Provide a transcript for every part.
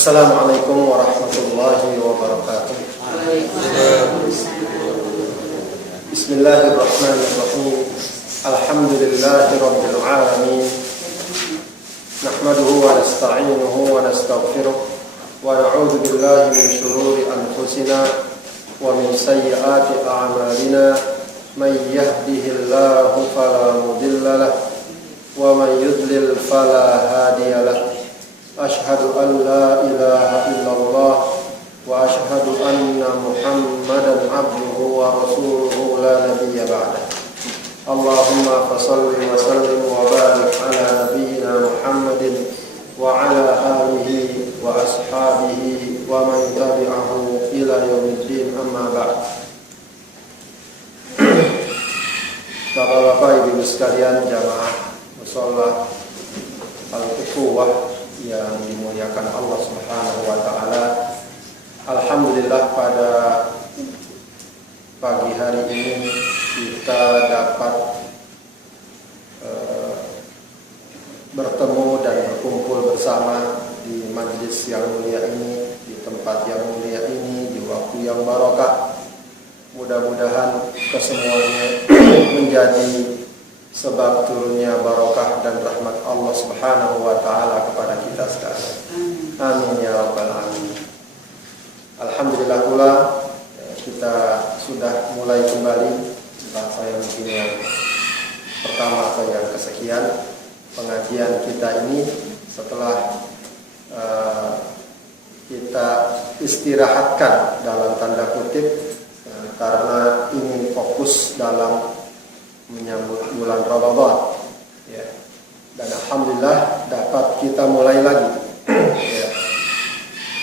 Assalamualaikum warahmatullahi wabarakatuh. Bismillahirrahmanirrahim. Alhamdulillahi rabbil alamin. Nahmaduhu wa nasta'inuhu wa nastaghfiruh wa na'udzu billahi min shururi anfusina wa min sayyiati a'malina. May yahdihillahu fala mudilla lahu wa may yudlil fala hadiya lahu. Ashhadu an la ilaha illallah wa ashhadu anna Muhammadan abduhu wa rasuluhu la nabiyya ba'dah. Allahumma fassalli wa sallim wa barik ala nabiyyina Muhammadin wa ala alihi wa ashabihi wa man tabi'ahu ila yaumiddin, amma ba'd. Bapak-bapak, ibu sekalian, jamaah musholla al-ukhuwah yang dimuliakan Allah Subhanahu wa taala. Alhamdulillah, pada pagi hari ini kita dapat bertemu dan berkumpul bersama di majlis yang mulia ini, di tempat yang mulia ini, di waktu yang barokah. Mudah-mudahan kesemuanya menjadi sebab turunnya barokah dan rahmat Allah Subhanahu wa taala kepada kita sekalian. Amin ya rabbal alamin. Alhamdulillah pula kita sudah mulai kembali, entah saya mungkin yang pertama atau yang kesekian, pengajian kita ini setelah kita istirahatkan dalam tanda kutip karena ingin fokus dalam menyambut bulan Ramadan, ya. Dan alhamdulillah dapat kita mulai lagi, ya.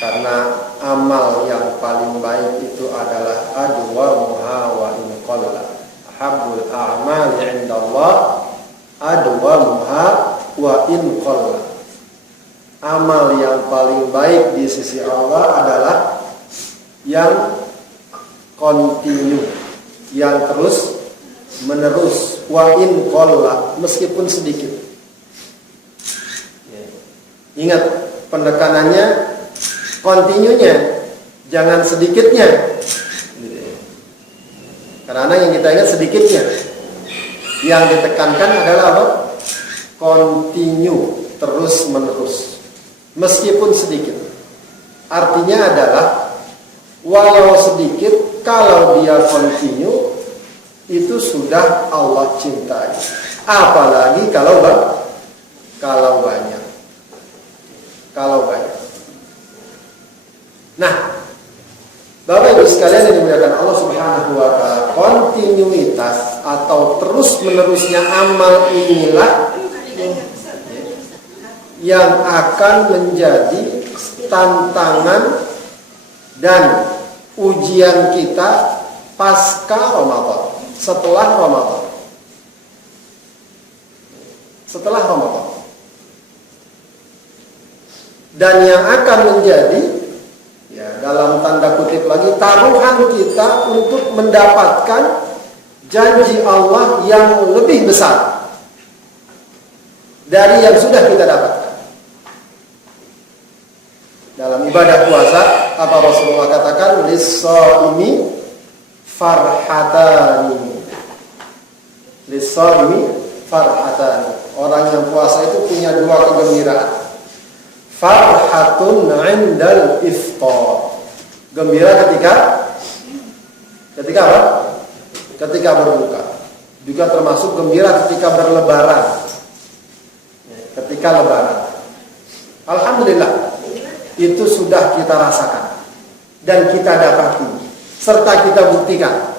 Karena amal yang paling baik itu adalah adwamuha wa in qalla. Habbul a'mali 'indallah adwamuha wa in qalla. Amal yang paling baik di sisi Allah adalah yang kontinu, yang terus menerus, wa in qalla, meskipun sedikit. Ya. Ingat pendekanannya, kontinunya, jangan sedikitnya. Karena yang kita ingat sedikitnya. Yang ditekankan adalah apa? Kontinu, terus menerus, meskipun sedikit. Artinya adalah walau sedikit, kalau dia kontinu, itu sudah Allah cintai. Apalagi kalau banyak. Kalau banyak. Nah, Bapak Ibu sekalian yang dimuliakan Allah Subhanahu wa taala, kontinuitas atau terus menerusnya amal inilah yang akan menjadi tantangan dan ujian kita pasca Ramadan. Setelah Ramadan. Dan yang akan menjadi, ya, dalam tanda kutip lagi, taruhan kita untuk mendapatkan janji Allah yang lebih besar dari yang sudah kita dapatkan. Dalam ibadah puasa, apa Rasulullah katakan? Lis-shaimi farhatani. Lis-shaimi farhatani. Orang yang puasa itu punya dua kegembiraan. Farhatun 'indal iftar. Gembira ketika apa? Ketika berbuka. Juga termasuk gembira ketika berlebaran. Ketika lebaran. Alhamdulillah, itu sudah kita rasakan dan kita dapati serta kita buktikan.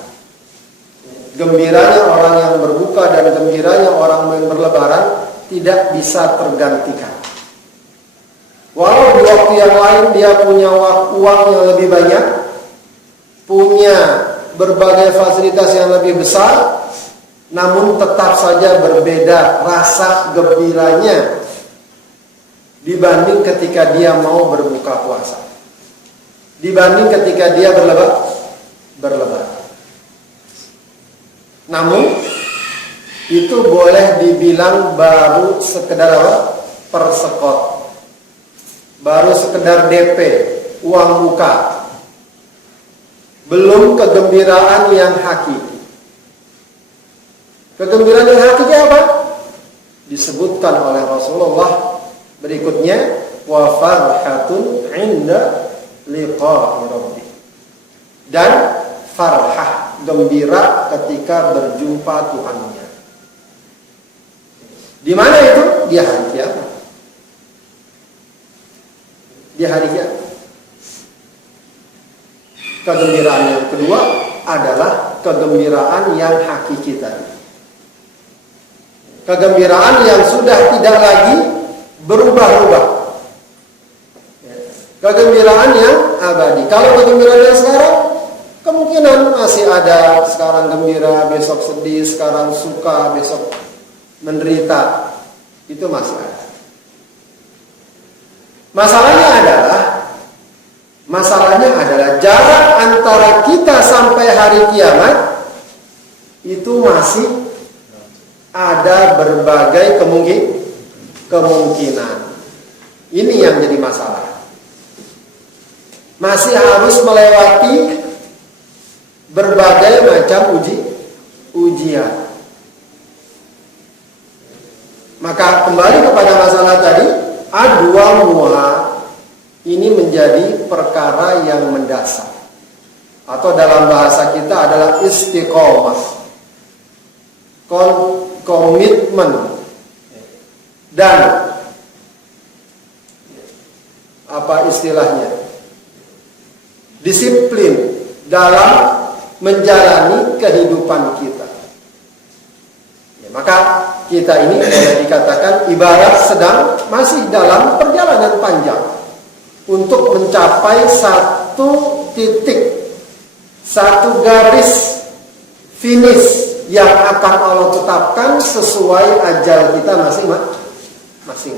Gembiranya orang yang berbuka dan gembiranya orang yang berlebaran tidak bisa tergantikan. Walau di waktu yang lain dia punya uang yang lebih banyak, punya berbagai fasilitas yang lebih besar, namun tetap saja berbeda rasa gembiranya dibanding ketika dia mau berbuka puasa, dibanding ketika dia berlebaran. Namun itu boleh dibilang baru sekedar apa? Persekot. baru sekedar DP, uang muka. Belum kegembiraan yang hakiki. Kegembiraan yang hakiki apa? Disebutkan oleh Rasulullah berikutnya, wa farhatun 'inda liqa'i rabbi. Dan farhah, gembira ketika berjumpa Tuhannya. Di mana itu? Di hari kiamat. Di hari kiamat. Kegembiraan yang kedua adalah kegembiraan yang hakiki tadi. Kegembiraan yang sudah tidak lagi berubah-ubah. Kegembiraan yang abadi. Kalau kegembiraan yang sekarang, kemungkinan masih ada. Sekarang gembira, besok sedih, sekarang suka, besok menderita. Itu masih ada. Masalahnya adalah jarak antara kita sampai hari kiamat itu masih ada berbagai kemungkinan. Ini yang jadi masalah. Masih harus melewati berbagai macam ujian. Maka kembali kepada masalah tadi, adwa ini menjadi perkara yang mendasar. Atau dalam bahasa kita adalah istiqomah. Komitmen dan apa istilahnya, disiplin dalam menjalani kehidupan kita. Maka kita ini boleh dikatakan ibarat sedang masih dalam perjalanan panjang untuk mencapai satu titik, satu garis finish yang akan Allah tetapkan sesuai ajal kita masing-masing.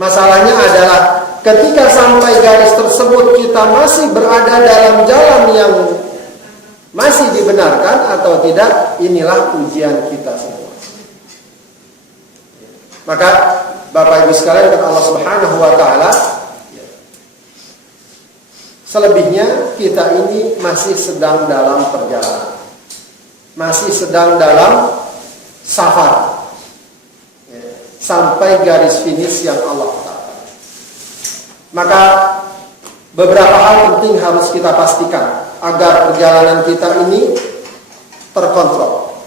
Masalahnya adalah ketika sampai garis tersebut kita masih berada dalam jalan yang masih dibenarkan atau tidak, inilah ujian kita semua. Maka Bapak Ibu sekalian dan Allah Subhanahu wa taala, selebihnya kita ini masih sedang dalam perjalanan. Masih sedang dalam safar sampai garis finish yang Allah tetapkan. Maka beberapa hal penting harus kita pastikan agar perjalanan kita ini terkontrol,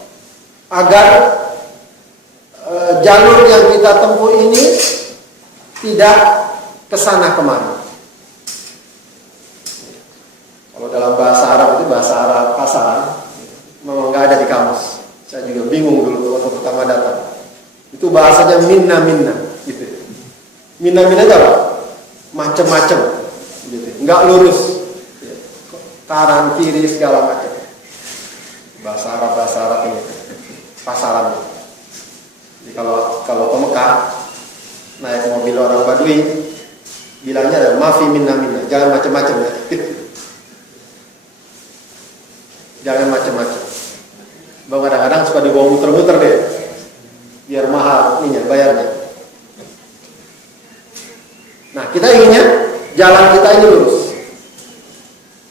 agar jalur yang kita tempuh ini tidak kesana kemari. Kalau dalam bahasa Arab itu bahasa Arab pasaran, memang nggak ada di kamus. Saya juga bingung dulu waktu pertama datang. Itu bahasanya minna gitu. Minna itu apa? Macem-macem gitu. Nggak lurus. Kanan kiri segala macam. Bahasa Arab ini pasaran. Jadi kalau ke Mekah naik mobil orang Badui bilangnya ada mafi minna, jangan macem-macem ya. Jangan macam-macam. Bang kadang-kadang suka dibawa muter-muter deh, biar mahal ininya bayarnya. Nah kita inginnya jalan kita ini lurus.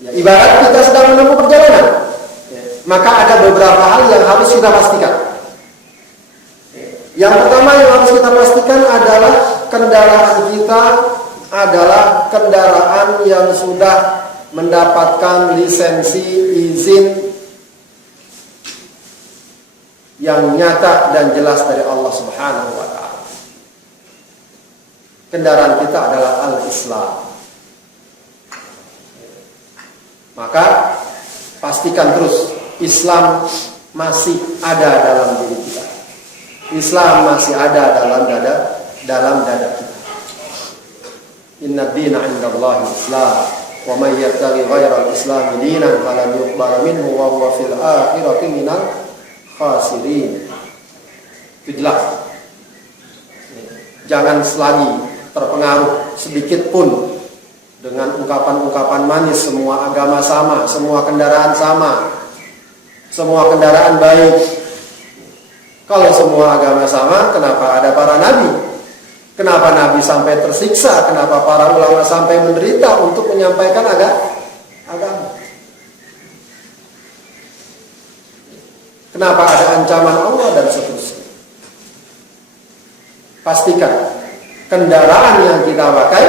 Ya, ibarat kita sedang menempuh perjalanan. Ya, maka ada beberapa hal yang harus kita pastikan. Yang pertama yang harus kita pastikan adalah kendaraan kita adalah kendaraan yang sudah mendapatkan lisensi izin yang nyata dan jelas dari Allah Subhanahu wa taala. Kendaraan kita adalah al-Islam. Maka pastikan terus Islam masih ada dalam diri kita. Islam masih ada dalam dada kita. Inna dina 'indallahi Islam. Wa may yabtaghi ghairal Islam dinan falan yuqbal minhu wa huwa fil akhirati minal khasirin. Itu jelas. Jangan selagi terpengaruh sedikit pun dengan ungkapan-ungkapan manis semua agama sama, semua kendaraan sama, semua kendaraan baik. Kalau semua agama sama, kenapa ada para nabi? Kenapa Nabi sampai tersiksa? Kenapa para ulama sampai menderita untuk menyampaikan agama? Kenapa ada ancaman Allah dan seterusnya? Pastikan kendaraan yang kita pakai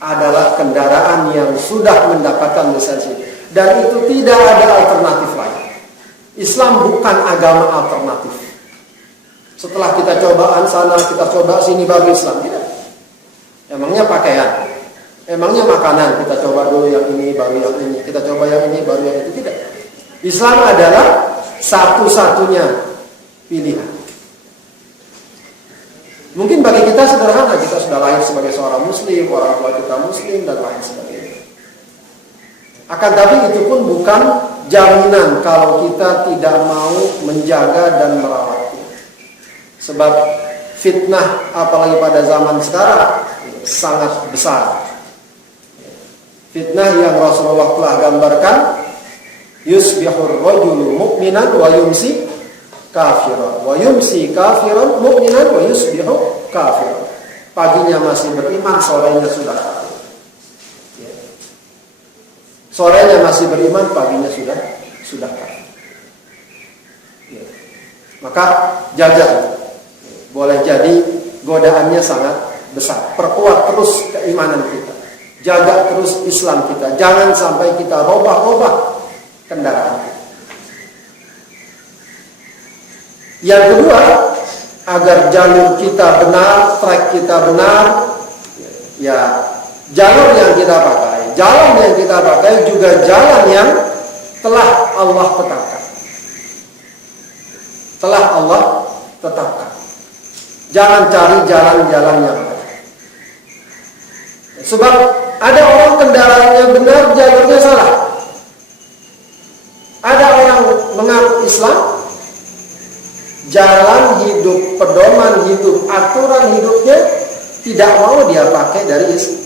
adalah kendaraan yang sudah mendapatkan lisensi, dan itu tidak ada alternatif lain. Islam bukan agama alternatif. Setelah kita cobaan sana, kita coba sini baru Islam. Tidak. Emangnya pakaian, emangnya makanan, kita coba dulu yang ini baru yang ini, kita coba yang ini baru yang itu. Tidak. Islam adalah satu-satunya pilihan. Mungkin bagi kita sederhana, kita sudah lahir sebagai seorang muslim, orang tua kita muslim, dan lain sebagainya. Akan tapi itu pun bukan jaminan kalau kita tidak mau menjaga dan merawatnya. Sebab fitnah apalagi pada zaman sekarang sangat besar. Fitnah yang Rasulullah telah gambarkan, yusbihur rajulu mu'minan wa yumsi kafiran, wa yumsi kafiran mu'minan wa yusbihu kafiran. Paginya masih beriman, sorenya sudah kafir. Sorenya masih beriman, paginya sudah kafir. Maka jaga. Boleh jadi godaannya sangat besar. Perkuat terus keimanan kita, jaga terus Islam kita. Jangan sampai kita robah-robah kendaraan kita. Yang kedua, agar jalur kita benar, trek kita benar, ya jalur yang kita pakai, jalan yang kita pakai juga jalan yang telah Allah tetapkan. Telah Allah tetapkan. Jangan cari jalan-jalan yang lain. Sebab ada orang kendaraannya benar, jalurnya salah. Ada orang mengaku Islam, jalan hidup, pedoman hidup, aturan hidupnya tidak mau dia pakai dari Islam.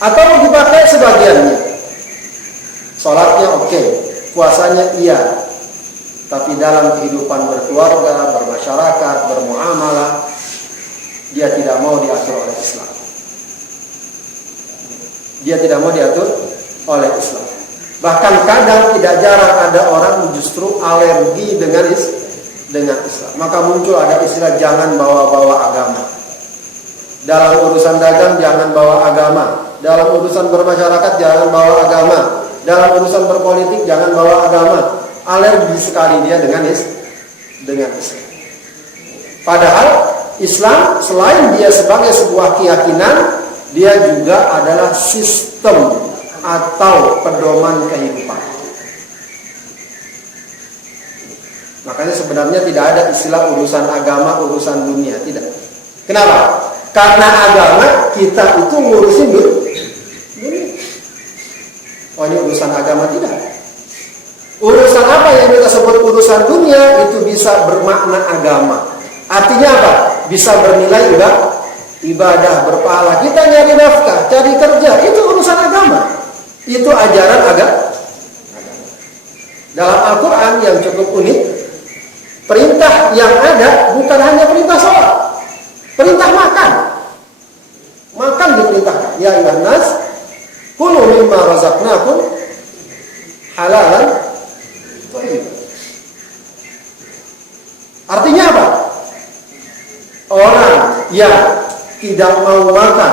Atau dipakai sebagiannya. Sholatnya oke, puasanya iya, tapi dalam kehidupan berkeluarga, bermasyarakat, bermuamalah, dia tidak mau diatur oleh Islam. Dia tidak mau diatur oleh Islam. Bahkan kadang tidak jarang ada orang justru alergi dengan Islam. Maka muncul ada istilah jangan bawa-bawa agama. Dalam urusan dagang jangan bawa agama. Dalam urusan bermasyarakat jangan bawa agama. Dalam urusan berpolitik jangan bawa agama. Alergi sekali dia dengan Islam. Padahal Islam selain dia sebagai sebuah keyakinan, dia juga adalah sistem atau pedoman kehidupan. Makanya sebenarnya tidak ada istilah urusan agama, urusan dunia, tidak. Kenapa? Karena agama kita itu ngurusin dunia. Oh, ini urusan agama, tidak. Urusan apa yang kita sebut urusan dunia itu bisa bermakna agama. Artinya apa? Bisa bernilai ibadah, berpahala. Kita nyari nafkah, cari kerja, itu urusan agama. Itu ajaran agama. Dalam Al-Quran yang cukup unik, perintah yang ada bukan hanya perintah sholat, perintah makan. Makan diperintahkan. Ya ayyuhan nas, kulu mimma razaqnakum halalan thayyiban. Artinya apa? Orang yang tidak mau makan,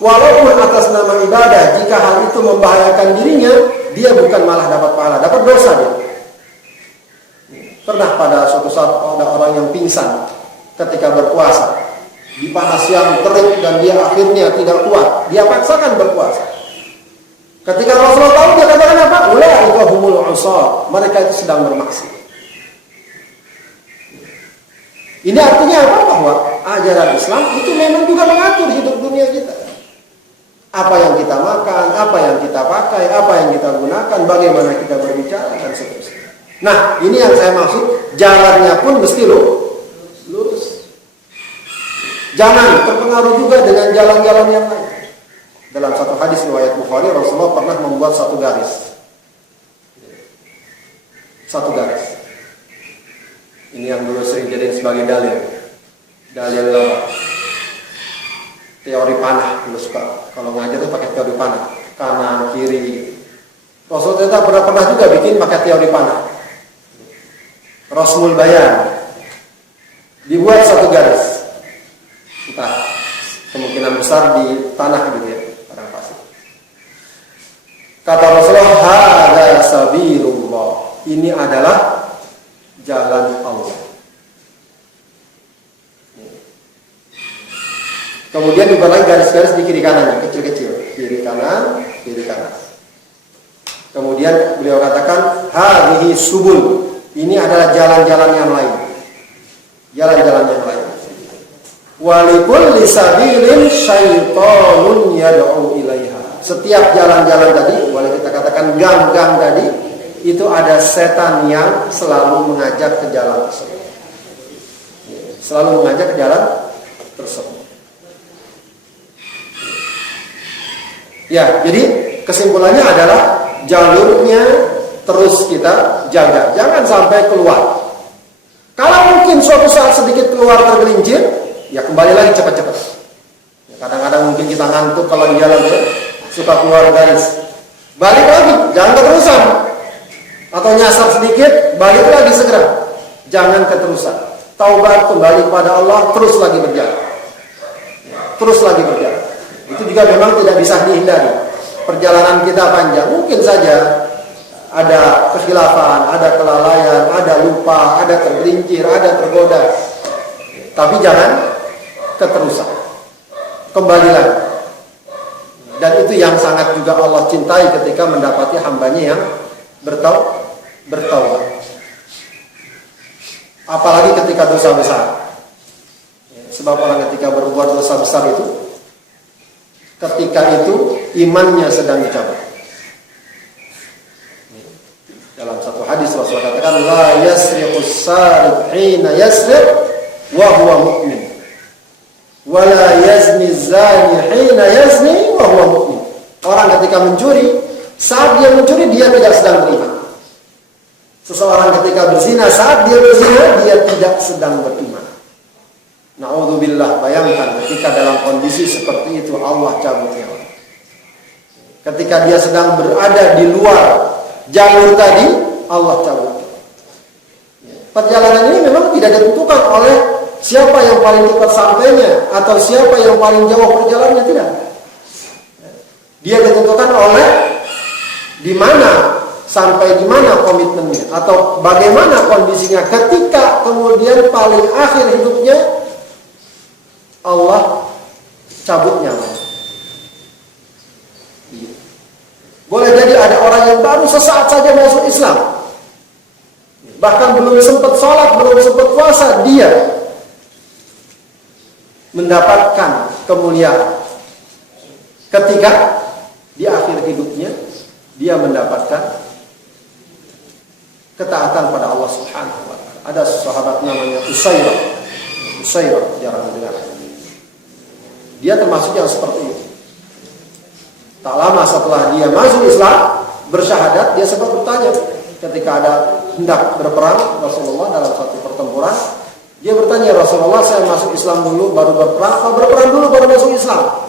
walaupun atas nama ibadah, jika hal itu membahayakan dirinya, dia bukan malah dapat pahala, dapat dosa dia. Pernah pada suatu saat ada orang yang pingsan ketika berpuasa, di panas yang terik, dan dia akhirnya tidak kuat, dia paksakan berpuasa. Ketika Rasulullah tahu, dia katakan apa? Ulaika humul usar, mereka itu sedang bermaksiat. Ini artinya apa? Bahwa ajaran Islam itu memang juga mengatur hidup dunia kita. Apa yang kita makan, apa yang kita pakai, apa yang kita gunakan, bagaimana kita berbicara, dan seterusnya. Nah, ini yang saya maksud, jalannya pun mesti lurus. Jangan terpengaruh juga dengan jalan-jalan yang lain. Dalam satu hadis riwayat Bukhari, Rasulullah pernah membuat satu garis. Ini yang dulu sering jadi sebagai dalil teori panah. Dulu suka kalau ngajar tuh pakai teori panah, kanan kiri. Rasul ternyata pernah juga bikin pakai teori panah. Rasmul bayan, dibuat satu garis, entah kemungkinan besar di tanah gitu ya, padang pasir. Kata Rasulullah, hada sabilullah, ini adalah jalan Allah. Kemudian dibuat lagi garis-garis di kiri kanannya, kecil-kecil, kiri kanan, kiri kanan. Kemudian beliau katakan, hadhihi subul, ini adalah jalan-jalan yang lain. Jalan-jalan yang lain. Walikul lisabilin syaitonun yad'u ilaiha. Setiap jalan-jalan tadi, boleh kita katakan gang-gang tadi, itu ada setan yang selalu mengajak ke jalan tersebut. Selalu mengajak ke jalan tersebut. Ya, jadi kesimpulannya adalah jalurnya terus kita jaga, jangan sampai keluar. Kalau mungkin suatu saat sedikit keluar tergelincir, ya kembali lagi cepat-cepat. Ya, kadang-kadang mungkin kita ngantuk kalau di jalan ya, suka keluar garis, balik lagi, jangan keterusan. Atau nyasar sedikit, balik lagi segera, jangan keterusan. Taubat kembali kepada Allah, terus lagi berjalan, terus lagi berjalan. Itu juga memang tidak bisa dihindari. Perjalanan kita panjang, mungkin saja ada kekhilafan, ada kelalaian, ada lupa, ada tergelincir, ada tergoda. Tapi jangan keterusan. Kembali lagi. Dan itu yang sangat juga Allah cintai ketika mendapati hambanya yang bertaubat. Apalagi ketika dosa besar. Sebab orang ketika berbuat dosa besar itu, ketika itu imannya sedang dicabut. Dalam satu hadis Rasulullah katakan, la yasriqus sariq hina yasriq wa huwa mu'min, wa la yazni zani hina yazni wa huwa mu'min. Orang ketika mencuri, saat dia mencuri dia tidak sedang beriman. Seseorang ketika berzina, saat dia berzina dia tidak sedang beriman. Na'udzubillah, bayangkan ketika dalam kondisi seperti itu Allah cabut nyawa. Ketika dia sedang berada di luar jalur tadi, Allah cabut. Perjalanan ini memang tidak ditentukan oleh siapa yang paling cepat sampainya atau siapa yang paling jauh perjalanannya, tidak. Dia ditentukan oleh di mana, sampai di mana komitmennya atau bagaimana kondisinya ketika kemudian paling akhir hidupnya Allah cabut nyawa. Boleh jadi ada orang yang baru sesaat saja masuk Islam, bahkan belum sempat sholat, belum sempat puasa, dia mendapatkan kemuliaan ketika di akhir hidupnya dia mendapatkan ketaatan pada Allah Subhanahu wa ta'ala. Ada sahabat namanya Usairah, jarang dengar. Dia termasuk yang seperti itu. Tak lama setelah dia masuk Islam, bersyahadat, dia sempat bertanya ketika ada hendak berperang Rasulullah dalam satu pertempuran. Dia bertanya, Rasulullah, saya masuk Islam dulu baru berperang, atau berperang dulu baru masuk Islam?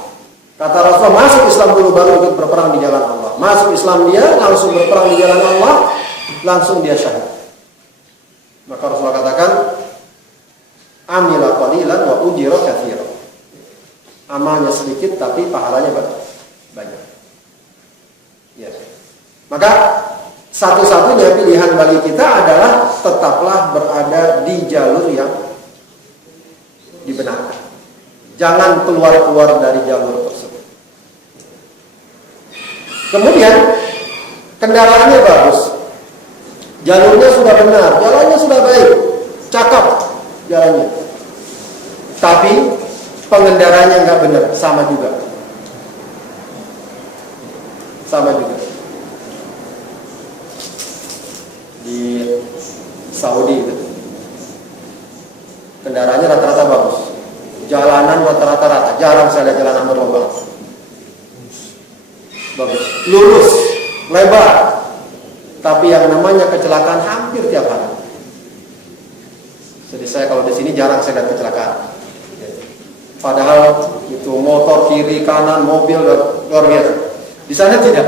Kata Rasulullah, masuk Islam dulu baru ikut berperang di jalan Allah. Masuk Islam dia, langsung berperang di jalan Allah, langsung dia syahid. Maka Rasulullah katakan, amila qalilan wa ujira katsiran. Amalnya sedikit tapi pahalanya banyak. Ya. Maka satu-satunya pilihan bagi kita adalah tetaplah berada di jalur yang dibenarkan. Jangan keluar-keluar dari jalur tersebut. Kemudian kendaraannya bagus, jalurnya sudah benar, jalannya sudah baik, cakep jalannya. Tapi pengendaranya nggak benar, sama juga. Di Saudi itu kendaraannya rata-rata bagus, jalanan rata-rata rata, jarang saya lihat jalanan berlubang, bagus, lurus, lebar. Tapi yang namanya kecelakaan hampir tiap hari. Jadi saya kalau di sini jarang saya lihat kecelakaan. Padahal itu motor kiri kanan mobil luar biasa. Di sana tidak.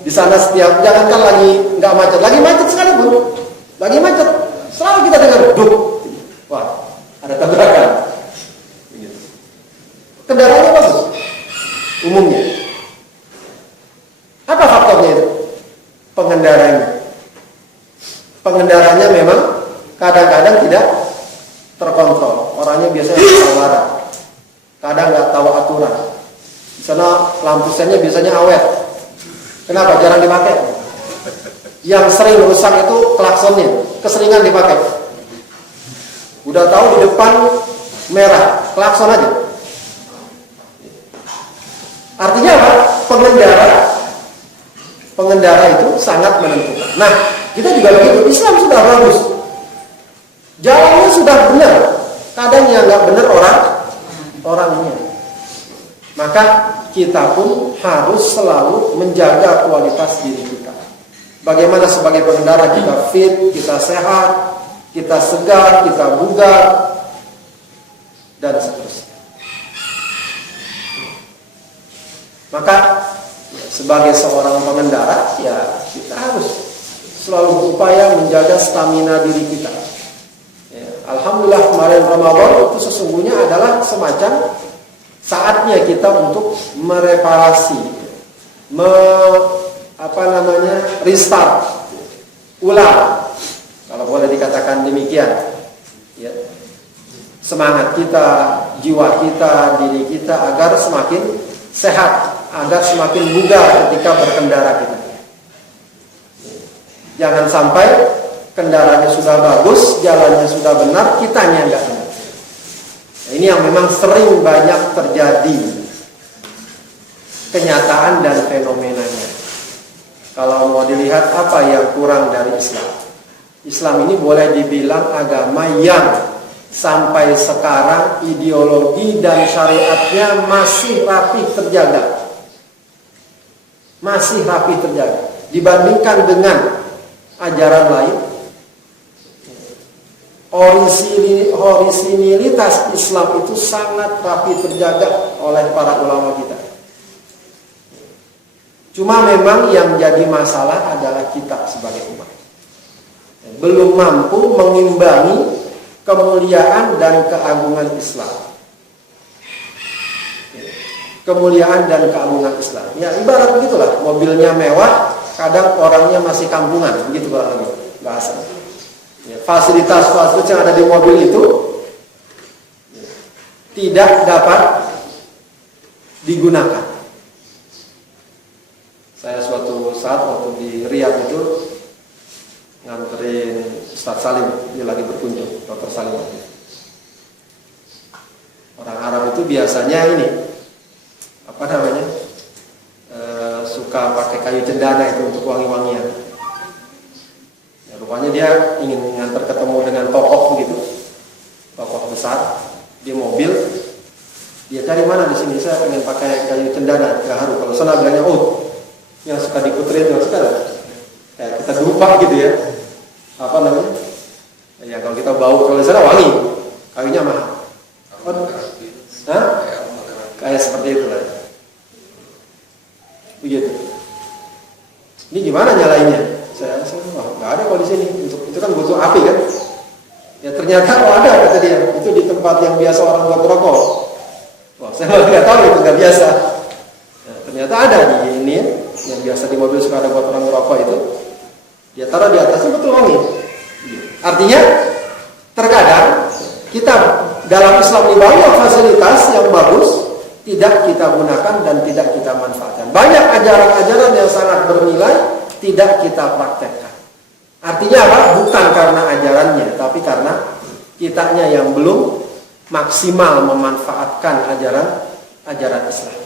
Di sana setiap jangankan lagi nggak macet, lagi macet sekalipun, lagi macet selalu kita dengar duk. Wah, ada tabrakan. Kendaraannya bagus, umumnya. Apa faktornya itu? Pengendaranya. Pengendaranya memang kadang-kadang tidak terkontrol. Orangnya biasanya marah, kadang nggak tahu aturan. Di sana lampu sennya biasanya awet. Kenapa? Jarang dipakai. Yang sering rusak itu klaksonnya, keseringan dipakai. Udah tahu di depan merah, klakson aja. Artinya apa? Pengendara itu sangat menentukan. Nah, kita juga begitu. Islam sudah bagus, jalannya sudah benar. Kadang yang nggak benar orangnya. Maka kita pun harus selalu menjaga kualitas diri kita. Bagaimana sebagai pengendara kita fit, kita sehat, kita segar, kita bugar, dan seterusnya. Maka sebagai seorang pengendara, ya kita harus selalu berupaya menjaga stamina diri kita. Ya, Alhamdulillah kemarin Ramadan itu sesungguhnya adalah semacam saatnya kita untuk mereparasi, restart ulang, kalau boleh dikatakan demikian. Ya. Semangat kita, jiwa kita, diri kita agar semakin sehat, agar semakin bugar ketika berkendara kita. Jangan sampai kendaraannya sudah bagus, jalannya sudah benar, kitanya enggak benar. Nah, ini yang memang sering banyak terjadi kenyataan dan fenomenanya. Kalau mau dilihat apa yang kurang dari Islam, Islam ini boleh dibilang agama yang sampai sekarang ideologi dan syariatnya masih rapi terjaga. Masih rapi terjaga dibandingkan dengan ajaran lain. Orisinilitas Islam itu sangat rapi terjaga oleh para ulama kita. Cuma memang yang jadi masalah adalah kita sebagai umat belum mampu mengimbangi kemuliaan dan keagungan Islam. Kemuliaan dan keagungan Islam. Ya ibarat begitulah, mobilnya mewah, kadang orangnya masih kampungan, begitu bahasanya. Ya, fasilitas yang ada di mobil itu tidak dapat digunakan. Saya suatu saat waktu di Riyadh itu nganterin Ustaz Salim, dia lagi berkunjung, Dr. Salim. Orang Arab itu biasanya ini suka pakai kayu cendana itu untuk wangi-wangian. Ya, rupanya dia ingin ngantar ketemu dengan tokoh begitu, tokoh besar di mobil. Dia cari mana di sini, saya pengen pakai kayu cendana, gak haru. Kalau sana bilangnya yang suka diputrin, yang suka lah. Kayak kita lupa gitu ya. Ya kalau kita bau, kalau di sana wangi, kayunya mahal. Kayak seperti itu lah. Begitu. Ini gimana nyalainnya? Saya nggak ada kalau di sini. Itu kan butuh api kan? Ya ternyata ada kata dia. Itu di tempat yang biasa orang buat rokok. Wah, saya nggak tahu itu nggak biasa. Ya, ternyata ada di ini yang biasa di mobil suka ada buat orang rokok itu. Dia taruh di atasnya betul wangi. Artinya terkadang kita dalam Islam ini banyak fasilitas yang bagus tidak kita gunakan dan tidak kita manfaatkan. Banyak ajaran-ajaran yang sangat bernilai tidak kita praktekkan. Artinya apa? Bukan karena ajarannya, tapi karena kitanya yang belum maksimal memanfaatkan ajaran Islam.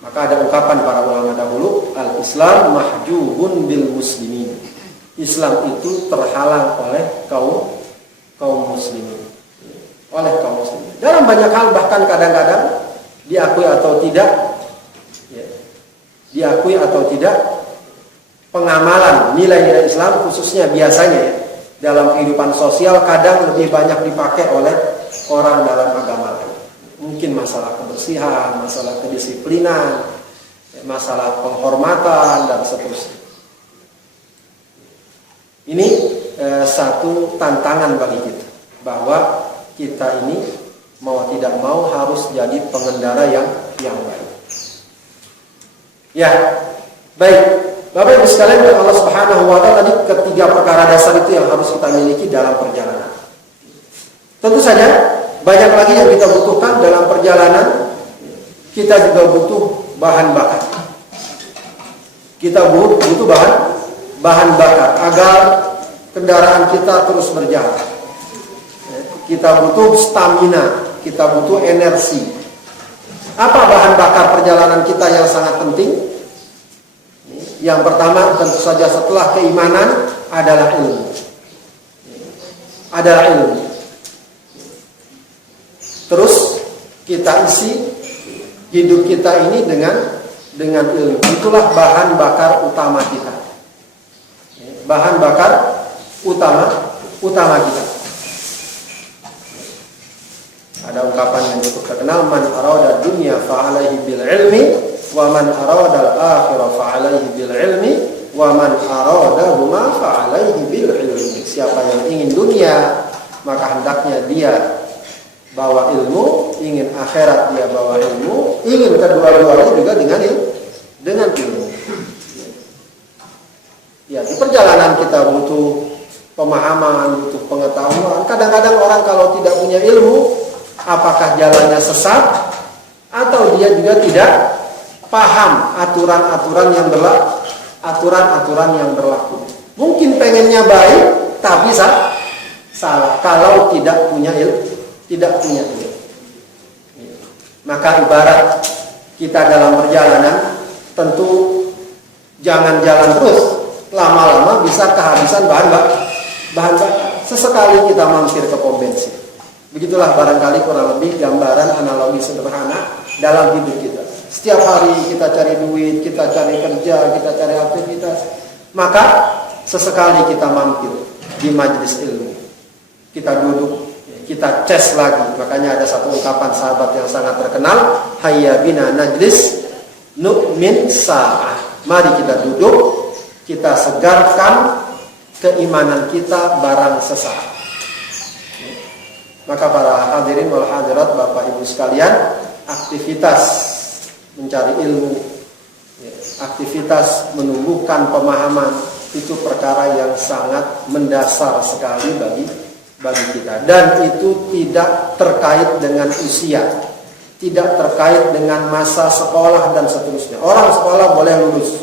Maka ada ungkapan para ulama dahulu, al-Islam mahjubun bil muslimin. Islam itu terhalang oleh kaum muslimin. Oleh kaum muslimin. Dalam banyak hal, bahkan kadang-kadang diakui atau tidak, diakui atau tidak, pengamalan nilai-nilai Islam khususnya biasanya dalam kehidupan sosial kadang lebih banyak dipakai oleh orang dalam agama lain. Mungkin masalah kebersihan, masalah kedisiplinan, masalah penghormatan dan seterusnya. Ini satu tantangan bagi kita, bahwa kita ini mau tidak mau harus jadi pengendara yang baik. Ya, baik. Bapak Ibu sekalian, Allah Subhanahu wa taala tadi ketiga perkara dasar itu yang harus kita miliki dalam perjalanan. Tentu saja banyak lagi yang kita butuhkan dalam perjalanan. Kita juga butuh bahan bakar. Kita butuh bahan bakar agar kendaraan kita terus berjalan. Kita butuh stamina, kita butuh energi. Apa bahan bakar perjalanan kita yang sangat penting? Yang pertama tentu saja setelah keimanan adalah ilmu. Terus kita isi hidup kita ini dengan ilmu. Itulah bahan bakar utama kita. Bahan bakar utama kita. Ada ungkapan yang cukup terkenal, man arada dunya fa'alaihi bil ilmi wa man arada al-akhirah fa'alaihi bil ilmi wa man arada huma fa'alaihi bil ilmi. Siapa yang ingin dunia, maka hendaknya dia bawa ilmu, ingin akhirat dia bawa ilmu, ingin kedua-duanya juga dengan ilmu. Ya, di perjalanan kita butuh pemahaman, butuh pengetahuan. Kadang-kadang orang kalau tidak punya ilmu, apakah jalannya sesat atau dia juga tidak paham aturan-aturan yang berlaku. Mungkin pengennya baik tapi salah kalau tidak punya ilmu. Maka ibarat kita dalam perjalanan, tentu jangan jalan terus. Lama-lama bisa kehabisan bahan bakar. Sesekali kita mampir ke pom bensin. Begitulah barangkali kurang lebih gambaran analogi sederhana dalam hidup kita. Setiap hari kita cari duit, kita cari kerja, kita cari aktivitas. Maka sesekali kita mampir di majelis ilmu. Kita duduk, kita ces lagi. Makanya ada satu ungkapan sahabat yang sangat terkenal, hayya bina najlis nu'min sa'ah. Mari kita duduk, kita segarkan keimanan kita barang sesaat. Maka para hadirin wal hadirat, Bapak Ibu sekalian, aktivitas mencari ilmu, aktivitas menumbuhkan pemahaman, itu perkara yang sangat mendasar sekali bagi kita. Dan itu tidak terkait dengan usia, tidak terkait dengan masa sekolah dan seterusnya. Orang sekolah boleh lulus,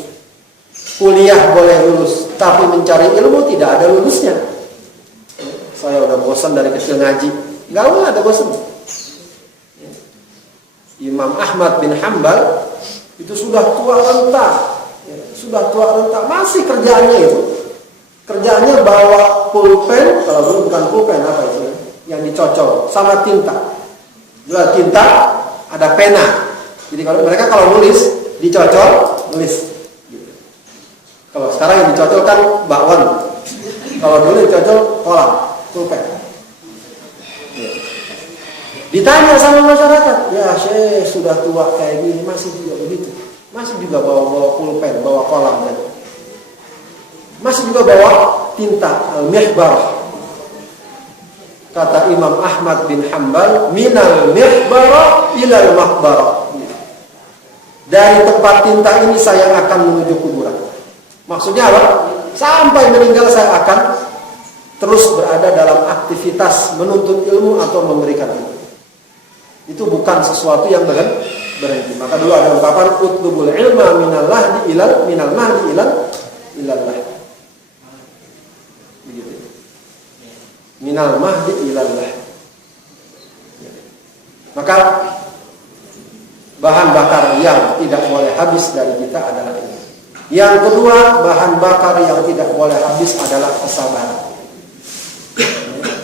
kuliah boleh lulus, tapi mencari ilmu tidak ada lulusnya. Saya udah bosan dari kecil ngaji, nggak ada bosan. Imam Ahmad bin Hanbal itu sudah tua renta, masih kerjaannya bawa pulpen, kalau dulu bukan pulpen, apa itu yang dicocol sama tinta. Dua tinta, ada pena. Jadi mereka kalau nulis dicocol, nulis. Kalau sekarang yang dicocol kan bakwan. Kalau dulu dicocol kolam, pulpen. Ditanya sama masyarakat, ya Syekh sudah tua kayak gini masih juga begitu, masih juga bawa pulpen, bawa kolam, dan masih juga bawa tinta al-mihbar. Kata Imam Ahmad bin Hanbal, minal mihbar ilal mahbar. Dari tempat tinta ini saya akan menuju kuburan. Maksudnya apa? Sampai meninggal saya akan terus berada dalam aktivitas menuntut ilmu atau memberikan ilmu. Itu bukan sesuatu yang berhenti. Maka dulu ada ungkapan utlubul ilma minal mahdi ilal ilallah. Begitu. Minal mahdi ilallah. Maka bahan bakar yang tidak boleh habis dari kita adalah ini. Yang kedua, bahan bakar yang tidak boleh habis adalah kesabaran.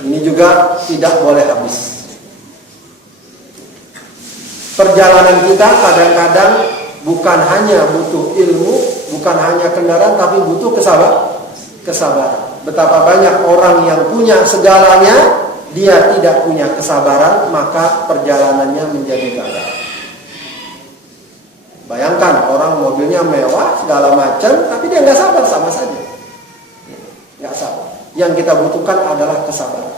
Ini juga tidak boleh habis. Perjalanan kita kadang-kadang bukan hanya butuh ilmu, bukan hanya kendaraan, tapi butuh kesabaran. betapa banyak orang yang punya segalanya, dia tidak punya kesabaran, maka perjalanannya menjadi gagal. Bayangkan orang mobilnya mewah, segala macam, tapi dia nggak sabar, sama saja. Nggak sabar. Yang kita butuhkan adalah kesabaran.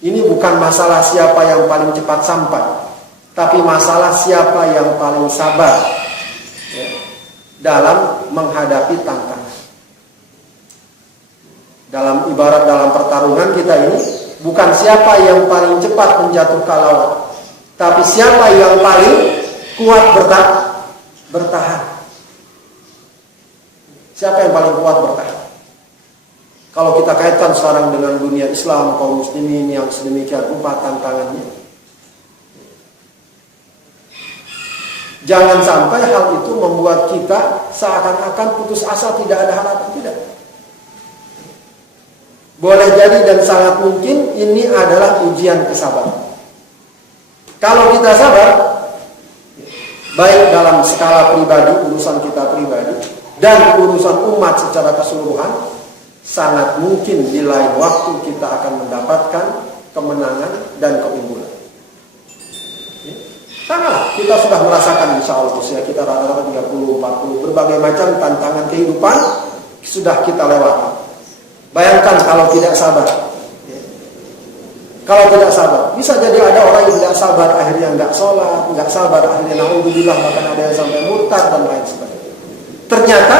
Ini bukan masalah siapa yang paling cepat sampai, tapi masalah siapa yang paling sabar dalam menghadapi tantangan. Dalam pertarungan kita ini, bukan siapa yang paling cepat menjatuhkan lawan, tapi siapa yang paling kuat bertahan. Siapa yang paling kuat bertahan? Kalau kita kaitkan sekarang dengan dunia Islam, kaum muslimin yang sedemikian rupa tantangannya, jangan sampai hal itu membuat kita seakan-akan putus asa, tidak ada harapan. Tidak. Boleh jadi dan sangat mungkin ini adalah ujian kesabaran. Kalau kita sabar, baik dalam skala pribadi, urusan kita pribadi, dan urusan umat secara keseluruhan, sangat mungkin di lain waktu kita akan mendapatkan kemenangan dan keunggulan. Sama, kita sudah merasakan insya Allah usia kita rata-rata 30, 40, berbagai macam tantangan kehidupan sudah kita lewati. Bayangkan kalau tidak sabar. Kalau tidak sabar, bisa jadi ada orang yang tidak sabar akhirnya nggak sholat, nggak sabar akhirnya naudzubillah bahkan ada yang sampai murtad dan lain sebagainya. Ternyata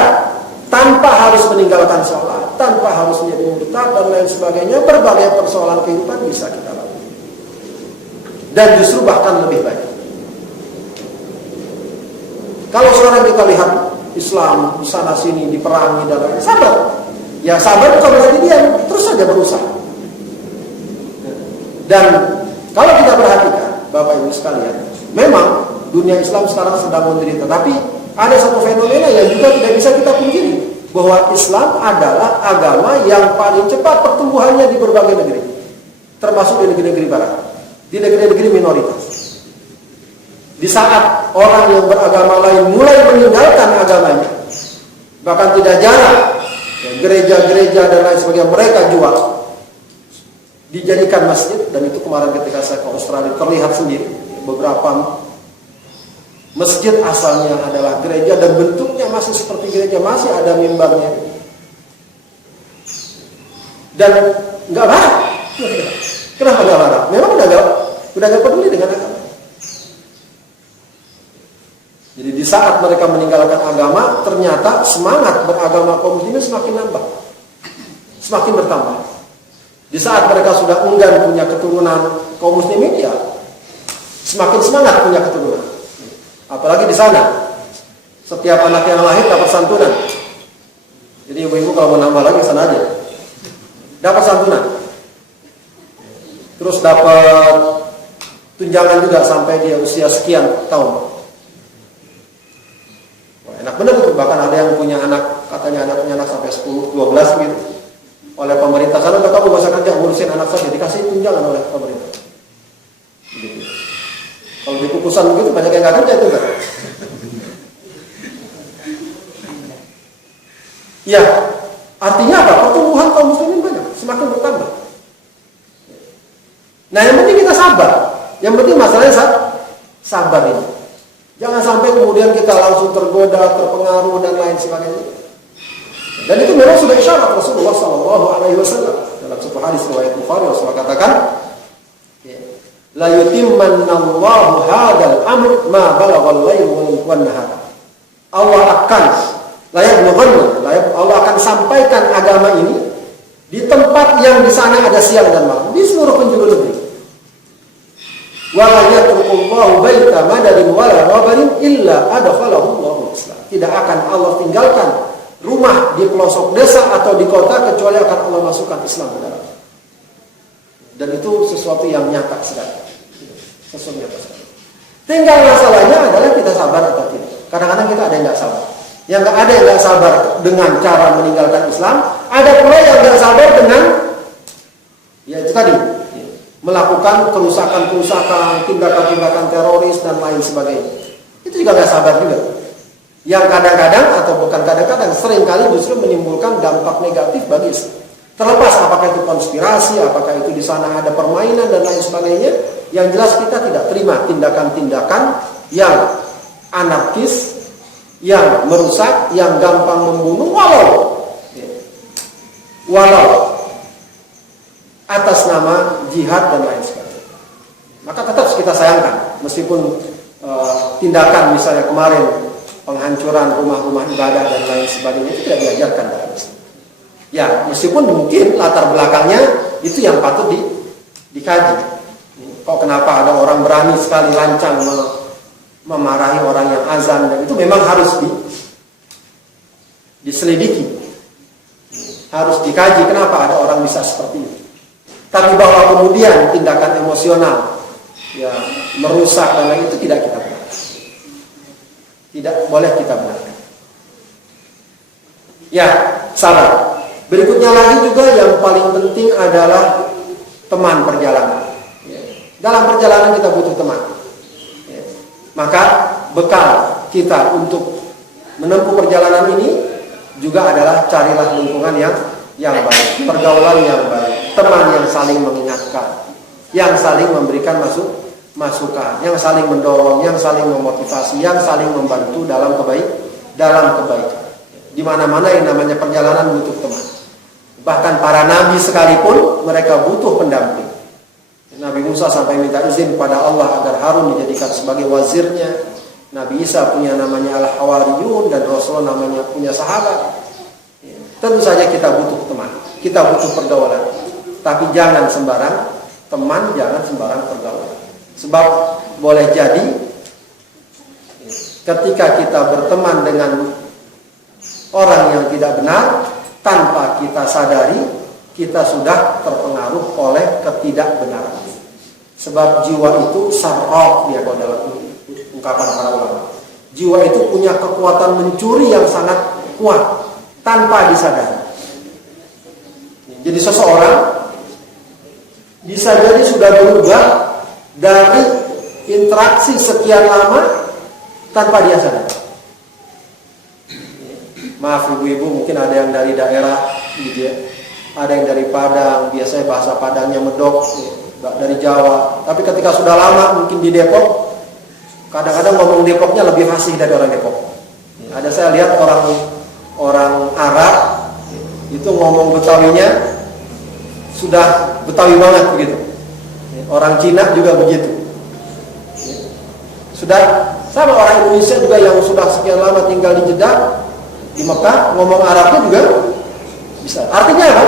tanpa harus meninggalkan sholat, tanpa harus menjadi murtad dan lain sebagainya, berbagai persoalan kehidupan bisa kita lalui. Dan justru bahkan lebih baik. Kalau sekarang kita lihat Islam di sana sini diperangi dan lain, sabar. Ya sabar bukan berarti diam, terus saja berusaha. Dan kalau kita perhatikan, Bapak Ibu sekalian, memang dunia Islam sekarang sedang menderita. Tapi ada satu fenomena yang juga tidak bisa kita pungkiri, bahwa Islam adalah agama yang paling cepat pertumbuhannya di berbagai negeri, termasuk di negeri-negeri barat, di negeri-negeri minoritas. Di saat orang yang beragama lain mulai meninggalkan agamanya, bahkan tidak jarang gereja-gereja dan lain sebagainya mereka jual, dijadikan masjid. Dan itu kemarin ketika saya ke Australia terlihat sendiri, beberapa masjid asalnya adalah gereja dan bentuknya masih seperti gereja, masih ada mimbarnya dan nggak marah. Kenapa nggak marah? Memang udah nggak peduli dengan agama. Jadi di saat mereka meninggalkan agama, ternyata semangat beragama kaum muslimin semakin nambah, semakin bertambah. Di saat mereka sudah enggan punya keturunan kaum muslimin, ya semakin semangat punya keturunan. Apalagi di sana, setiap anak yang lahir dapat santunan. Jadi ibu-ibu kalau mau nambah lagi sana aja, dapat santunan. Terus dapat tunjangan juga sampai dia usia sekian tahun. Enak benar itu, bahkan ada yang punya anak, katanya anaknya anak sampai 10, 12 gitu. Oleh pemerintah sana, kamu gak usah kerja, ngurusin anak saja, dikasih tunjangan oleh pemerintah. Begitu. Kalau di kukusan begitu, banyak yang gak kerja itu kan. Ya, artinya apa? Pertumbuhan kaum muslimin banyak, semakin bertambah. Nah yang penting kita sabar. Yang penting masalahnya sabar ini. Jangan sampai kemudian kita langsung tergoda, terpengaruh dan lain sebagainya. Dan itu memang sudah isyarat Rasulullah SAW dalam satu hadis riwayat Bukhari. Rasulullah katakan, la yutimmanallahu hadzal amr ma balaghal lail wan nahar. Allah akan sampaikan agama ini di tempat yang di sana ada siang dan malam, di seluruh penjuru negeri. Wala yatrukullahu baita madadin wala wabarin illa adkhalahu Allahu Islam. Tidak akan Allah tinggalkan rumah di pelosok desa atau di kota kecuali akan Allah masukkan Islam ke dalam. Dan itu sesuatu yang nyata sekali. Sesuatu yang nyata sekali. Tinggal masalahnya adalah kita sabar atau tidak. Kadang-kadang kita ada yang nggak sabar. Yang nggak ada yang nggak sabar dengan cara meninggalkan Islam. Ada pula yang nggak sabar dengan, ya itu tadi, melakukan kerusakan-kerusakan, tindakan-tindakan teroris dan lain sebagainya. Itu juga nggak sabar juga. Yang kadang-kadang atau bukan kadang-kadang seringkali justru menimbulkan dampak negatif bagi Islam. Terlepas apakah itu konspirasi, apakah itu di sana ada permainan dan lain sebagainya, yang jelas kita tidak terima tindakan-tindakan yang anarkis, yang merusak, yang gampang membunuh, walau atas nama jihad dan lain sebagainya. Maka tetap kita sayangkan, meskipun tindakan misalnya kemarin penghancuran rumah-rumah ibadah dan lain sebagainya itu tidak diajarkan dalam Islam. Ya, meskipun mungkin latar belakangnya itu yang patut dikaji. Kok kenapa ada orang berani sekali lancang memarahi orang yang azan, dan itu memang harus diselidiki. Harus dikaji kenapa ada orang bisa seperti itu. Tapi bahwa kemudian tindakan emosional ya merusak dan lain itu tidak kita benarkan. Tidak boleh kita benarkan. Ya, sabar. Berikutnya lagi juga yang paling penting adalah teman perjalanan. Dalam perjalanan kita butuh teman. Maka bekal kita untuk menempuh perjalanan ini juga adalah carilah lingkungan yang baik, pergaulan yang baik, teman yang saling mengingatkan, yang saling memberikan masukan, yang saling mendorong, yang saling memotivasi, yang saling membantu dalam kebaikan. Di mana-mana yang namanya perjalanan butuh teman. Bahkan para nabi sekalipun mereka butuh pendamping. Nabi Musa sampai minta izin kepada Allah agar Harun dijadikan sebagai wazirnya. Nabi Isa punya namanya Al-Hawariyun, dan Rasulullah namanya punya sahabat. Tentu saja kita butuh teman, kita butuh pergaulan. Tapi jangan sembarang teman, jangan sembarang pergaulan. Sebab boleh jadi ketika kita berteman dengan orang yang tidak benar, tanpa kita sadari kita sudah terpengaruh oleh ketidakbenaran. Sebab jiwa itu sarraf, ya kalau dalam ungkapan para ulama. Jiwa itu punya kekuatan mencuri yang sangat kuat tanpa disadari. Jadi seseorang bisa jadi sudah berubah dari interaksi sekian lama tanpa dia sadari. Maaf ibu-ibu, mungkin ada yang dari daerah gitu ya. Ada yang dari Padang, biasanya bahasa Padangnya medok, dari Jawa. Tapi ketika sudah lama mungkin di Depok, kadang-kadang ngomong Depoknya lebih fasih dari orang Depok. Ada saya lihat orang Arab itu ngomong Betawinya sudah Betawi banget begitu. Orang Cina juga begitu. Sudah sama orang Indonesia juga yang sudah sekian lama tinggal di Jeddah, di Mekah, ngomong Arabnya juga bisa. Artinya apa?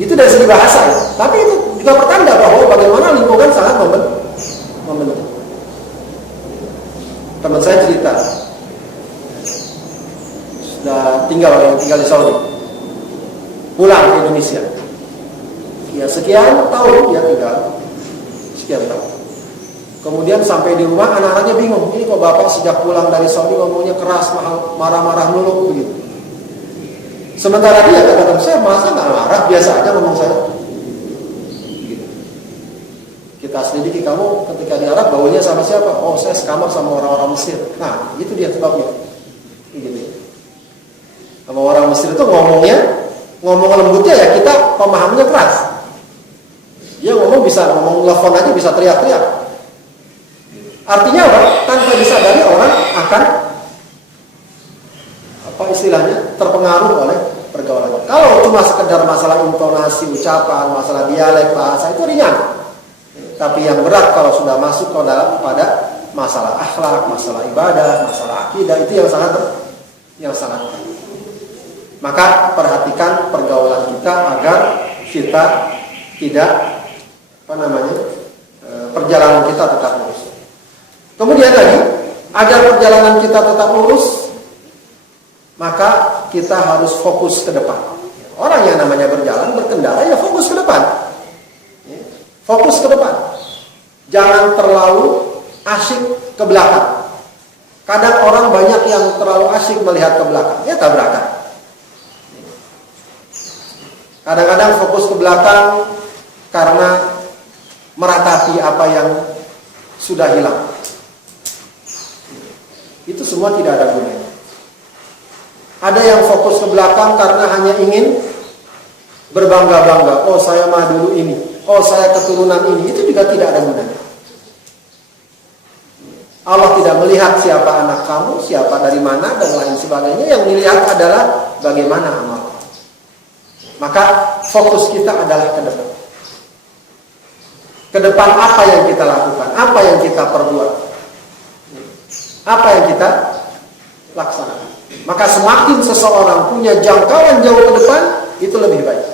Itu dari segi bahasa ya. Tapi itu juga pertanda bahwa bagaimana lingkungan sangat membentuk. Teman saya cerita, sudah tinggal di Saudi, pulang ke Indonesia. Ya sekian tahun dia tinggal, sekian tahun. Kemudian sampai di rumah anak-anaknya bingung, ini kok bapak sejak pulang dari Saudi ngomongnya keras, marah-marah mulu begitu. Sementara dia kata saya masa nggak marah, biasa aja ngomong saya. Gitu. Kita selidiki, kamu ketika di Arab baunya sama siapa? Oh saya sekamar sama orang-orang Mesir. Nah itu dia sebabnya. Gitu. Sama orang Mesir itu ngomong lembutnya ya kita pemahamannya keras. Dia ngomong telepon aja bisa teriak-teriak. Artinya apa? Tanpa disadari orang akan istilahnya terpengaruh oleh pergaulan. Kalau cuma sekedar masalah intonasi ucapan, masalah dialek bahasa itu ringan. Tapi yang berat kalau sudah masuk pada masalah akhlak, masalah ibadah, masalah akidah, itu yang sangat maka perhatikan pergaulan kita agar kita tidak perjalanan kita tetap lurus. Kemudian lagi, agar perjalanan kita tetap lurus, maka kita harus fokus ke depan. Orang yang namanya berjalan, berkendara, ya fokus ke depan. Fokus ke depan. Jangan terlalu asyik ke belakang. Kadang orang banyak yang terlalu asyik melihat ke belakang, ya tabrakan. Kadang-kadang fokus ke belakang karena meratapi apa yang sudah hilang. Itu semua tidak ada gunanya. Ada yang fokus ke belakang karena hanya ingin berbangga-bangga. Oh, saya mah dulu ini. Oh, saya keturunan ini. Itu juga tidak ada gunanya. Allah tidak melihat siapa anak kamu, siapa dari mana, dan lain sebagainya. Yang dilihat adalah bagaimana amal. Maka fokus kita adalah ke depan. Ke depan apa yang kita lakukan, apa yang kita perbuat, apa yang kita laksanakan. Maka semakin seseorang punya jangkauan jauh ke depan, itu lebih baik.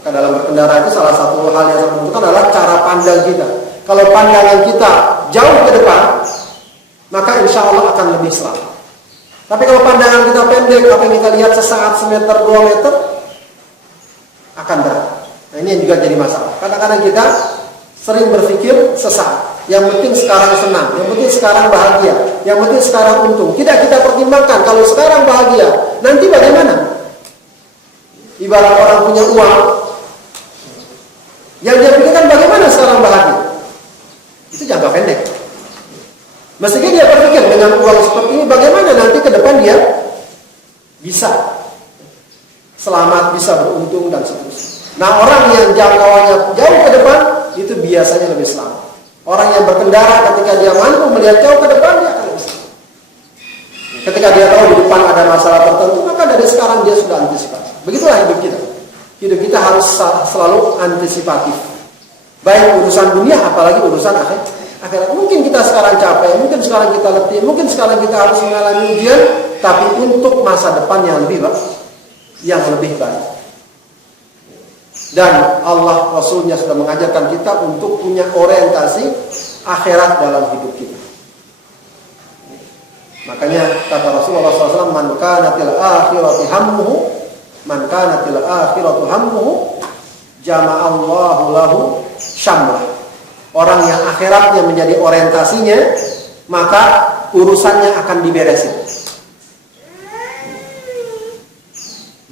Maka dalam berkendara itu salah satu hal yang sangat menentukan adalah cara pandang kita. Kalau pandangan kita jauh ke depan, maka insya Allah akan lebih selamat. Tapi kalau pandangan kita pendek, apa yang kita lihat sesaat, semeter, 2 meter, akan berat. Nah, ini yang juga jadi masalah. Kadang-kadang kita sering berpikir sesaat. Yang penting sekarang senang, yang penting sekarang bahagia, yang penting sekarang untung. Tidak kita pertimbangkan, kalau sekarang bahagia, nanti bagaimana? Ibarat orang punya uang, yang dia pikirkan bagaimana sekarang bahagia. Itu jangka pendek. Mestinya dia berpikir dengan uang seperti ini, bagaimana nanti ke depan dia bisa selamat, bisa beruntung, dan seterusnya. Nah, orang yang jangkauannya jauh ke depan, itu biasanya lebih selamat. Orang yang berkendara ketika dia mampu melihat jauh ke depan, dia akan lebih selamat. Ketika dia tahu di depan ada masalah tertentu, maka dari sekarang dia sudah antisipasi. Begitulah hidup kita. Hidup kita harus selalu antisipatif. Baik urusan dunia, apalagi urusan akhirat. Mungkin kita sekarang capek, mungkin sekarang kita letih, mungkin sekarang kita harus mengalami ujian, tapi untuk masa depan yang lebih baik. Dan Allah Rasulnya sudah mengajarkan kita untuk punya orientasi akhirat dalam hidup kita. Makanya kata Rasulullah SAW, man kanatil akhiratu hammuhu, jama'allahu lahu syamlah. Orang yang akhiratnya menjadi orientasinya, maka urusannya akan diberesin.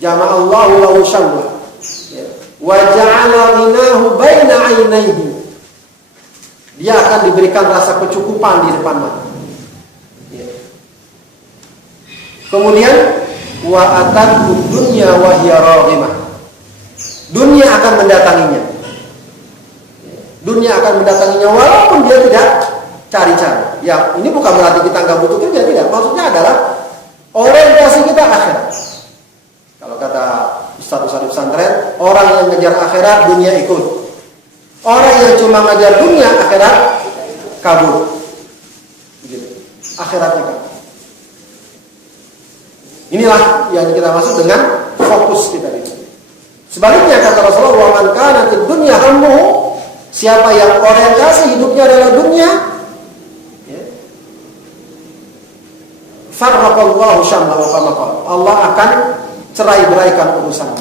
Jama'allahu lahu syamlah. Wa ja'ala ghinahu baina 'ainaihi. Dia akan diberikan rasa kecukupan di depan mata. Kemudian wa atatu dunya wa hiya raghimah. Dunia akan mendatanginya. Dunia akan mendatanginya walaupun dia tidak cari-cari. Ya, ini bukan berarti kita nggak butuh kerja, tidak. Maksudnya adalah orientasi kita akhirat. Kalau kata Ustaz-ustaz pesantren, orang yang ngejar akhirat, dunia ikut. Orang yang cuma ngejar dunia, akhirat kabur. Begitu. Akhiratnya kabur. Inilah yang kita maksud dengan fokus kita itu. Sebaliknya kata Rasulullah, wa man kana fid dunya hammuhu, siapa yang orientasi hidupnya adalah dunia, farraqallahu syamlahu kama qala. Allah akan cerai-beraikan urusannya.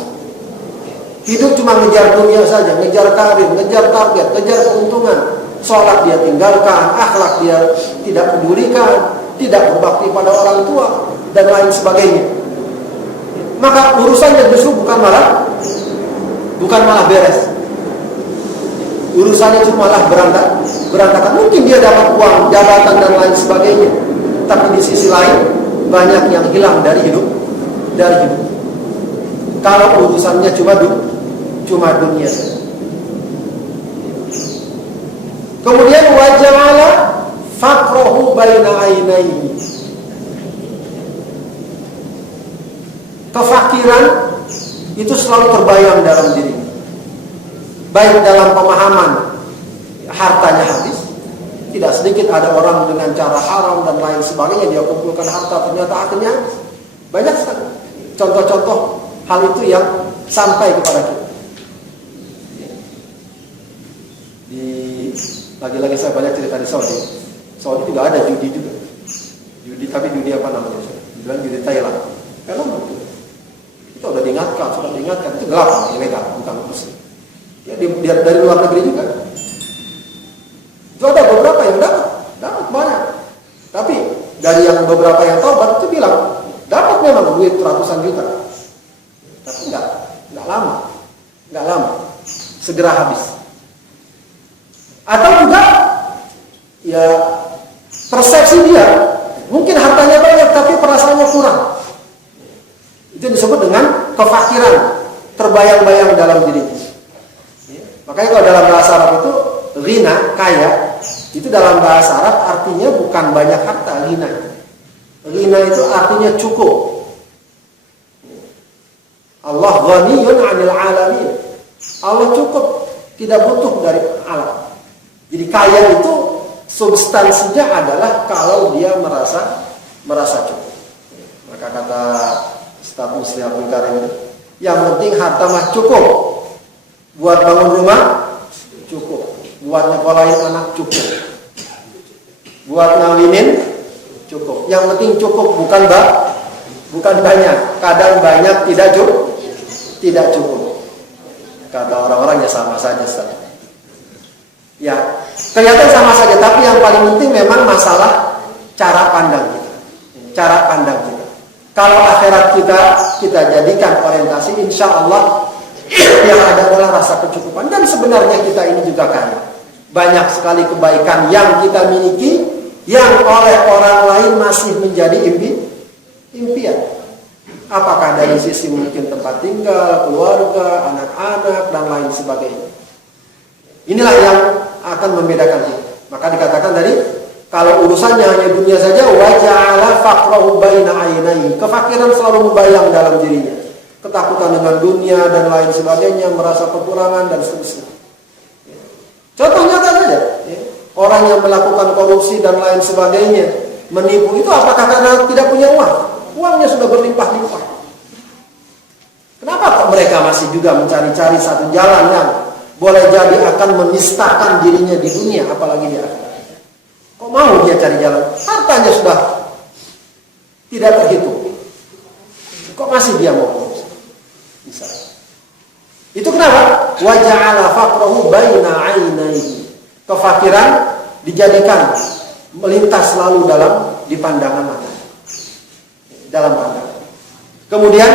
Hidup cuma ngejar dunia saja, ngejar karir, ngejar target, ngejar keuntungan. Sholat dia tinggalkan, akhlak dia tidak pedulikan, tidak berbakti pada orang tua, dan lain sebagainya. Maka urusannya justru bukan malah beres. Urusannya cuma malah berantakan. Mungkin dia dapat uang, jabatan, dan lain sebagainya, tapi di sisi lain banyak yang hilang dari hidup. Kalau urusannya cuma dunia saja. Kemudian waja'ala faqrahu baina 'ainaihi. Kefakiran itu selalu terbayang dalam diri. Baik dalam pemahaman hartanya habis. Tidak sedikit ada orang dengan cara haram dan lain sebagainya, dia kumpulkan harta, ternyata akhirnya habis. Banyak sekali contoh-contoh hal itu yang sampai kepada kita. Lagi-lagi saya banyak cerita di Saudi. Saudi juga ada judi juga. Judi, tapi judi apa namanya? Judi Thailand. Kalau itu sudah diingatkan, itu gelap, ilegal, bukan muslim. Ya, dari luar negeri juga. Itu ada beberapa yang dapat banyak. Tapi dari yang beberapa yang taubat itu bilang dapat memang duit ratusan juta. Tapi enggak lama, segera habis. Atau juga ya persepsi dia, mungkin hartanya banyak, tapi perasaannya kurang. Itu disebut dengan kefakiran, terbayang-bayang dalam dirinya. Makanya kalau dalam bahasa Arab itu ghina, kaya, itu dalam bahasa Arab artinya bukan banyak harta, ghina. Ghina itu artinya cukup. Allah ghaniyun 'anil 'alamin. Allah cukup, tidak butuh dari alam. Jadi kaya itu substansinya adalah kalau dia merasa cukup. Maka kata Ustaz Musli Abdul Karim, yang penting harta mah cukup. Buat bangun rumah cukup. Buat nyekolahin anak cukup. Buat ngawinin cukup. Yang penting cukup, bukan banyak. Kadang banyak tidak cukup. Kata orang-orang ya sama saja, Ustaz. Ya, kelihatan sama saja, tapi yang paling penting memang masalah cara pandang kita. Cara pandang kita. Kalau akhirat kita jadikan orientasi, insya Allah yang ada adalah rasa kecukupan. Dan sebenarnya kita ini juga kaya. Banyak sekali kebaikan yang kita miliki, yang oleh orang lain masih menjadi impian. Apakah dari sisi mungkin tempat tinggal, keluarga, anak-anak, dan lain sebagainya. Inilah yang akan membedakan kita. Maka dikatakan tadi, kalau urusannya hanya dunia saja, waja'ala faqrahu baina ainaihi. Kefakiran selalu membayang dalam dirinya. Ketakutan dengan dunia dan lain sebagainya, merasa kekurangan dan seterusnya. Contoh nyata saja, orang yang melakukan korupsi dan lain sebagainya, menipu itu apakah karena tidak punya uang? Uangnya sudah berlimpah-limpah. Kenapa kok mereka masih juga mencari-cari satu jalan yang boleh jadi akan menistakan dirinya di dunia, apalagi di akhirat? Kok mau dia cari jalan? Hartanya sudah tidak terhitung. Kok masih dia mau? Bisa. Itu kenapa? Wa ja'ala faqrahu baina 'ainaihi. Kefakiran dijadikan melintas selalu di pandangan mata. Dalam pandangan. Kemudian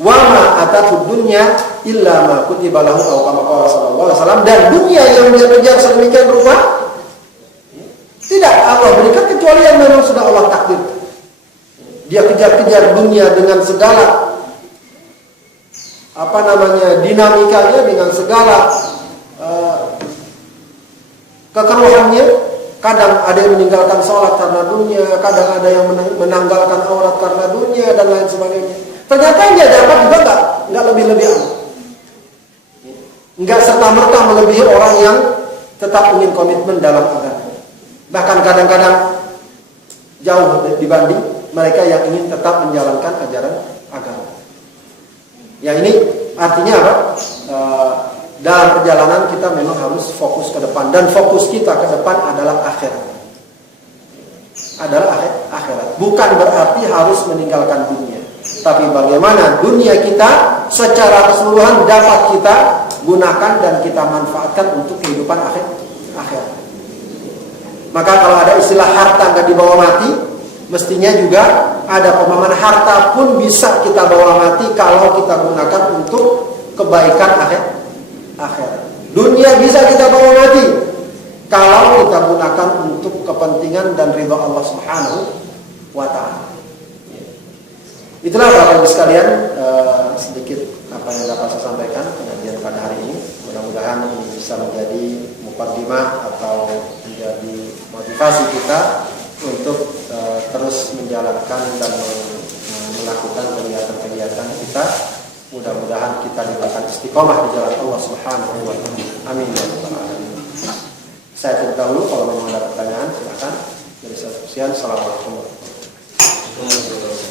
wa ma atatud dunya illa ma kutiba lahu aw kama qala sallallahu alaihi wasallam, dan dunia yang dia kejar sedemikian rupa tidak Allah berikan kecuali yang memang sudah Allah takdir. Dia kejar-kejar dunia dengan segala dinamikanya, dengan segala kekeruhannya. Kadang ada yang meninggalkan sholat karena dunia, kadang ada yang menanggalkan aurat karena dunia, dan lain sebagainya. Ternyata yang dia dapat juga nggak lebih-lebih amat. Nggak serta-merta melebihi orang yang tetap ingin komitmen dalam agama. Bahkan kadang-kadang jauh dibanding mereka yang ingin tetap menjalankan ajaran agama. Ya, ini artinya apa? Dalam perjalanan kita memang harus fokus ke depan, dan fokus kita ke depan adalah akhirat. Adalah akhirat. Bukan berarti harus meninggalkan dunia, tapi bagaimana dunia kita secara keseluruhan dapat kita gunakan dan kita manfaatkan untuk kehidupan akhirat. Maka kalau ada istilah harta nggak dibawa mati, mestinya juga ada pemahaman harta pun bisa kita bawa mati kalau kita gunakan untuk kebaikan akhirat. Dunia bisa kita bawa mati kalau kita gunakan untuk kepentingan dan ridha Allah Subhanahu wa ta'ala. Itulah Bapak Ibu sekalian, sedikit apa yang dapat saya sampaikan pengajian pada hari ini. Mudah-mudahan ini bisa menjadi muqaddimah atau menjadi motivasi kita untuk terus menjalankan dan melakukan kegiatan-kegiatan kita. Mudah-mudahan kita diberikan istiqomah di jalan Allah Subhanahu wa ta'ala. Amin ya rabbal alamin. Saya tutup dahulu, kalau memang ada pertanyaan silakan. Dari saya sekian, assalamualaikum warahmatullahi wabarakatuh.